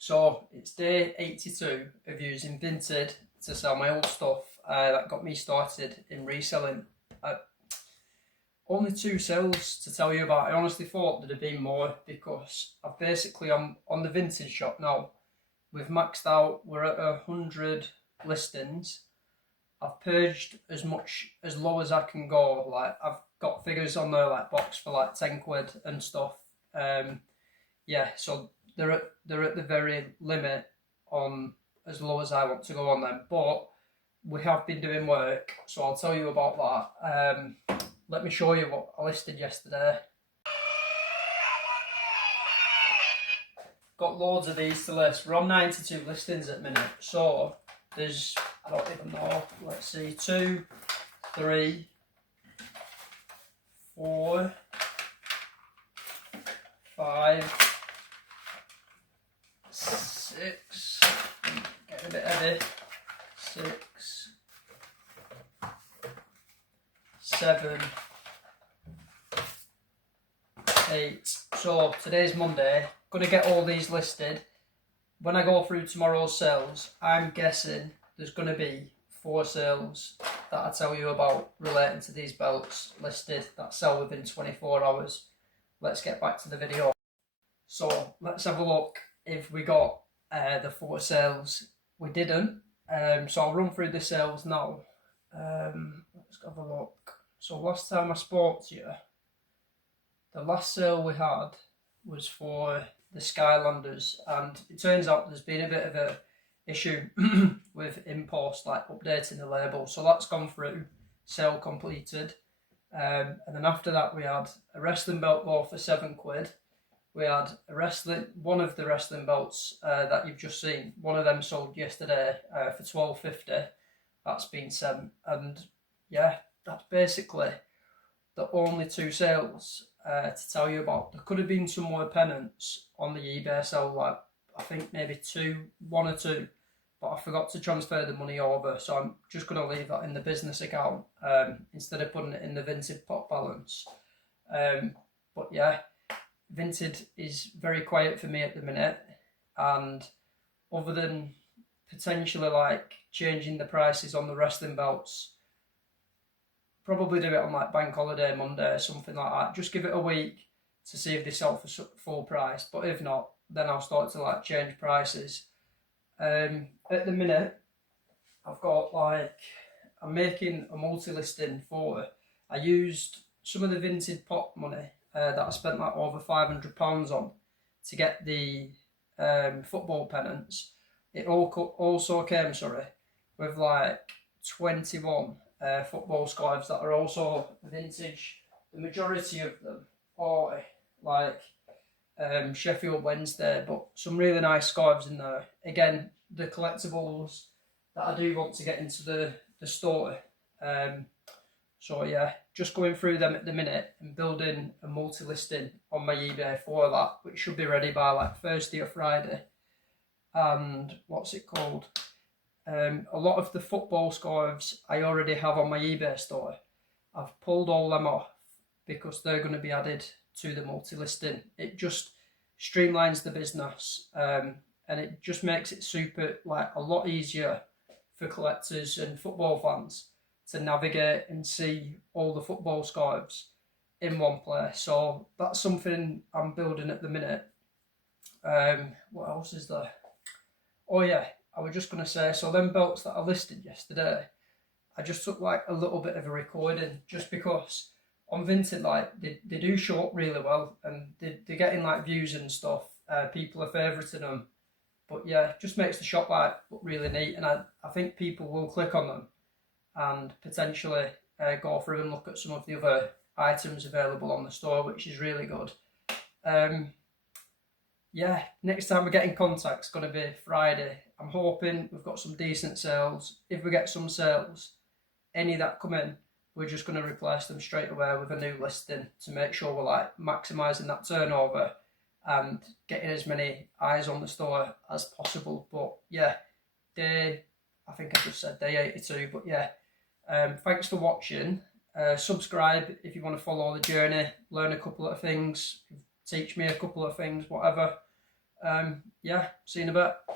So it's day 82 of using Vinted to sell my old stuff that got me started in reselling. Only two sales to tell you about. I honestly thought there'd have been more because I've basically, I'm on the Vintage shop now. We've maxed out, we're at 100 listings. I've purged as low as I can go. Like, I've got figures on there like box for like 10 quid and stuff. Yeah, so they're at the very limit on as low as I want to go on them. But we have been doing work, so I'll tell you about that. Let me show you what I listed yesterday. Got loads of these to list. We're on 92 listings at the minute. So there's, I don't even know, let's see, 2, 3, 4, 5, 6, getting a bit heavy, 6, 7, 8. So today's Monday. Going to get all these listed. When I go through tomorrow's sales, I'm guessing there's going to be 4 sales that I tell you about relating to these belts listed that sell within 24 hours. Let's get back to the video. So let's have a look if we got the 4 sales. We didn't. So I'll run through the sales now. Let's have a look. So last time I spoke to you, the last sale we had was for the Skylanders, and it turns out there's been a bit of a issue with impost, like updating the label. So that's gone through, sale completed. And then after that we had a wrestling belt go for 7 quid. We had one of the wrestling belts that you've just seen. One of them sold yesterday for $12.50. That's been sent, and yeah, that's basically the only 2 sales to tell you about. There could have been some more pennants on the eBay sale, like I think maybe 1 or 2, but I forgot to transfer the money over, so I'm just going to leave that in the business account instead of putting it in the Vinted pot balance. But yeah, Vinted is very quiet for me at the minute, and other than potentially like changing the prices on the wrestling belts, probably do it on like bank holiday Monday or something like that. Just give it a week to see if they sell for full price, but if not, then I'll start to like change prices. At the minute, I've got like, I'm making a multi-listing for, I used some of the Vinted pot money that I spent like over £500 on to get the football pennants. It also came, with like 21 football scarves that are also vintage. The majority of them are like Sheffield Wednesday, but some really nice scarves in there. Again, the collectibles that I do want to get into the store. So yeah, just going through them at the minute and building a multi-listing on my eBay for that, which should be ready by like Thursday or Friday. And what's it called? A lot of the football scarves I already have on my eBay store. I've pulled all them off because they're going to be added to the multi-listing. It just streamlines the business, and it just makes it a lot easier for collectors and football fans to navigate and see all the football scarves in one place. So that's something I'm building at the minute. What else is there? Oh yeah, I was just going to say, so them belts that I listed yesterday, I just took like a little bit of a recording just because on Vinted, like they do show up really well and they're getting like views and stuff. People are favouriting them. But yeah, it just makes the shop like look really neat, and I think people will click on them and potentially go through and look at some of the other items available on the store, which is really good. Yeah, next time we get in contact is going to be Friday. I'm hoping we've got some decent sales. If we get some sales, any that come in, we're just going to replace them straight away with a new listing to make sure we're like maximising that turnover and getting as many eyes on the store as possible. But yeah, I think I just said day 82, but yeah, thanks for watching. Subscribe if you want to follow the journey, learn a couple of things, teach me a couple of things, whatever. Yeah, see you in a bit.